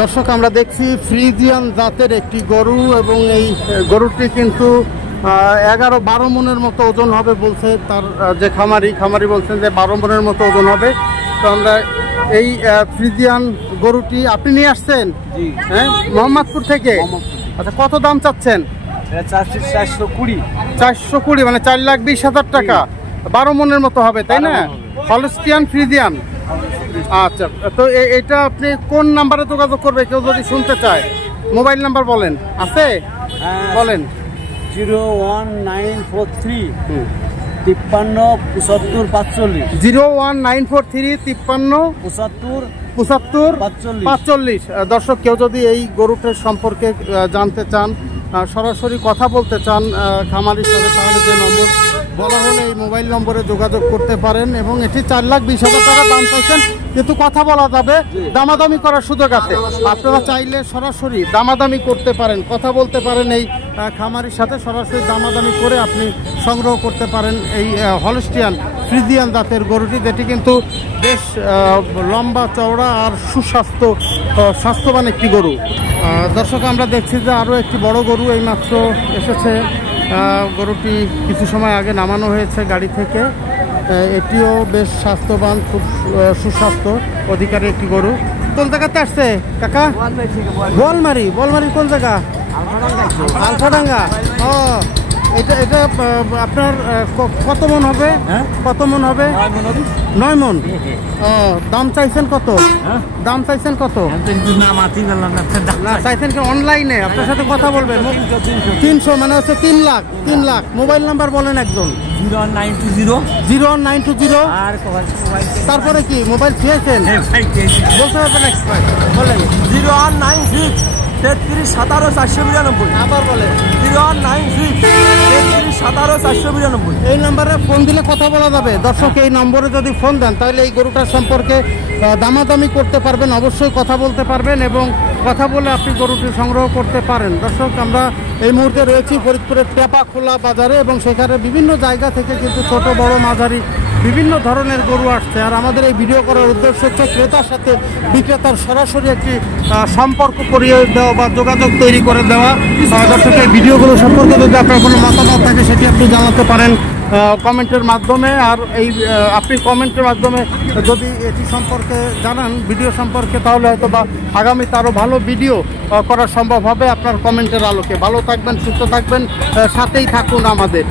দর্শক আমরা দেখছি ফ্রিজিয়ান জাতের একটি গরু এবং এই গরুটি কিন্তু 11-12 মনের মতো ওজন হবে বলছে তার যে খামারি বলছেন যে 12 মনের মতো ওজন হবে। তো আমরা এই ফ্রিজিয়ান গরুটি আপনি নিয়ে আসছেন? হ্যাঁ, মোহাম্মদপুর থেকে। আচ্ছা, কত দাম চাচ্ছেন? 420 মানে 4,20,000 টাকা। 12 মনের মতো হবে তাই না? Holstein Friesian. আচ্ছা, তো এটা আপনি কোন নাম্বারে যোগাযোগ করবে কেউ যদি শুনতে চায়? মোবাইল নাম্বার বলেন, আছে? বলেন। 01943 53 75 45। 01943 53 75 45। দর্শক, কেউ যদি এই গরুটার সম্পর্কে জানতে চান, সরাসরি কথা বলতে চান খামারির সাথে, তাহলে যে নম্বর বলা হলে এই মোবাইল নম্বরে যোগাযোগ করতে পারেন। এবং এটি 4,20,000 টাকা দাম চাইছেন, কিন্তু কথা বলা যাবে, দামাদামি করার সুযোগ আছে। আপনারা চাইলে সরাসরি দামাদামি করতে পারেন, কথা বলতে পারেন এই খামারির সাথে, সরাসরি দামাদামি করে আপনি সংগ্রহ করতে পারেন এই হলস্টিয়ান ফ্রিজিয়ান জাতের গরুটি, যেটি কিন্তু বেশ লম্বা চওড়া আর স্বাস্থ্যবান একটি গরু। দর্শক, আমরা দেখছি যে আরও একটি বড় গরু এইমাত্র এসেছে। গরুটি কিছু সময় আগে নামানো হয়েছে গাড়ি থেকে। এটিও বেশ স্বাস্থ্যবান, খুব সুস্বাস্থ্য অধিকারী একটি গরু। কোন জায়গাতে আসছে কাকা? বলমারি। কোন জায়গা? আলফাডাঙ্গা। ও, এটা আপনার কত মন হবে? কত মন হবে? 9 মন। ও, দাম চাইছেন কত? দাম চাইছেন কত? না, চাইছেন কি অনলাইনে? আপনার সাথে কথা বলবেন। 300 মানে হচ্ছে 3 লাখ। 3 লাখ। মোবাইল নাম্বার বলেন একজন। 01920। তারপরে কি মোবাইল খেয়েছেন? বলতে হবে না, বলেন। 0196 33 17 492। আবার বলেন। 0196 33 17 492। এই নাম্বারে ফোন দিলে কথা বলা যাবে। দর্শক, এই নম্বরে যদি ফোন দেন তাহলে এই গরুটার সম্পর্কে দামাদামি করতে পারবেন, অবশ্যই কথা বলতে পারবেন এবং কথা বলে আপনি গরুটি সংগ্রহ করতে পারেন। দর্শক, আমরা এই মুহূর্তে রয়েছি ফরিদপুরের টেপাখোলা বাজারে এবং সেখানে বিভিন্ন জায়গা থেকে কিন্তু ছোট বড় মাঝারি বিভিন্ন ধরনের গরু আসছে। আর আমাদের এই ভিডিও করার উদ্দেশ্য হচ্ছে ক্রেতার সাথে বিক্রেতার সরাসরি একটি সম্পর্ক করিয়ে দেওয়া বা যোগাযোগ তৈরি করে দেওয়া। দর্শক, এই ভিডিওগুলো সম্পর্কে যদি আপনার কোনো মতামত থাকে সেটি আপনি জানাতে পারেন কমেন্টের মাধ্যমে। আর এই আপনি কমেন্টের মাধ্যমে যদি এটি সম্পর্কে জানান, ভিডিও সম্পর্কে, তাহলে হয়তো বা আগামীতে আরও ভালো ভিডিও করা সম্ভব হবে আপনার কমেন্টের আলোকে। ভালো থাকবেন, সুস্থ থাকবেন, সাথেই থাকুন আমাদের।